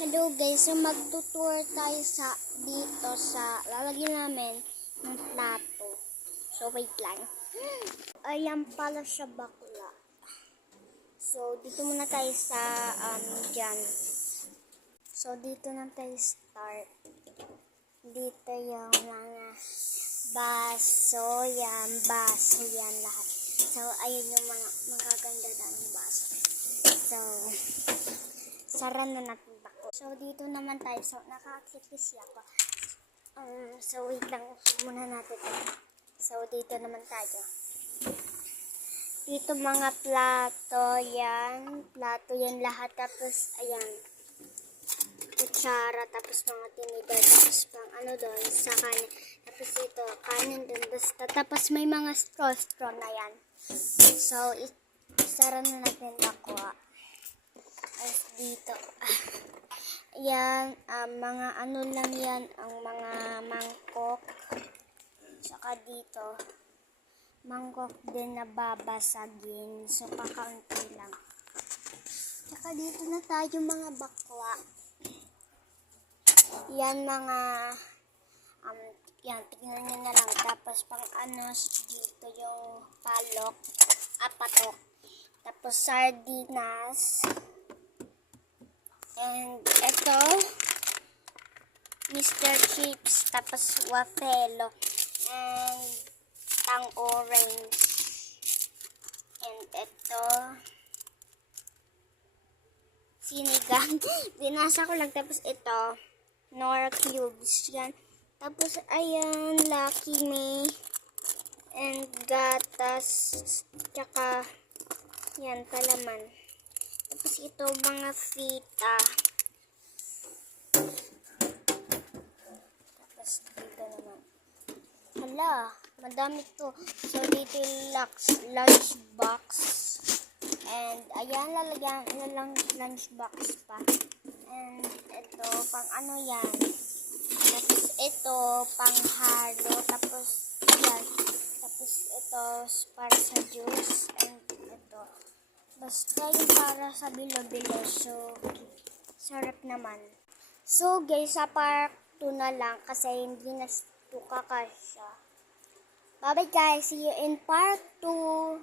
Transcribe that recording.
Hello guys, so magtutour tayo dito sa lalagyan namin ng plato. So wait lang. Ayan pala siya bakla. So dito muna tayo sa dyan. So dito na tayo start. Dito yung mga baso yan lahat. So ayun yung mga magaganda ng baso. So sara na natin bako. So dito naman tayo. So nakakikis ako. So wait lang muna natin. So dito naman tayo. Dito mga plato yan lahat. Tapos ayan, kutsara, tapos mga tinidor, tapos pang ano doon sa kanin. Tapos ito kanin doon, basta. Tapos may mga straw na yan. So isara na natin ako. Dito yan, mga ano lang yan, ang mga mangkok. Saka dito mangkok din na babasagin, so kakaunti lang. Saka dito na tayo mga bakla. Yan mga yan, tignan nyo na lang. Tapos pang ano dito yung patok, tapos sardinas. And ito, Mr. Chips, tapos wafelo, and tang orange. And ito, sinigang. Binasa ko lang. Tapos ito, Nora cubes. Yan. Tapos ayan, Lucky Me. And gatas. Tsaka, yan, palaman. Tapos ito, mga fita. Tapos dito naman. Hala, madami to. So dito yung lunch box. And ayan, lalagyan na lang lunch box pa. And ito, pang ano yan. Tapos ito, pang halo. Tapos ayan. Tapos ito, para sa juice. And ito, basta yung para sa bilo-bilo. So, sarap naman. So, guys, sa part 2 na lang kasi hindi na ito kakasya. Bye-bye, guys. See you in part 2.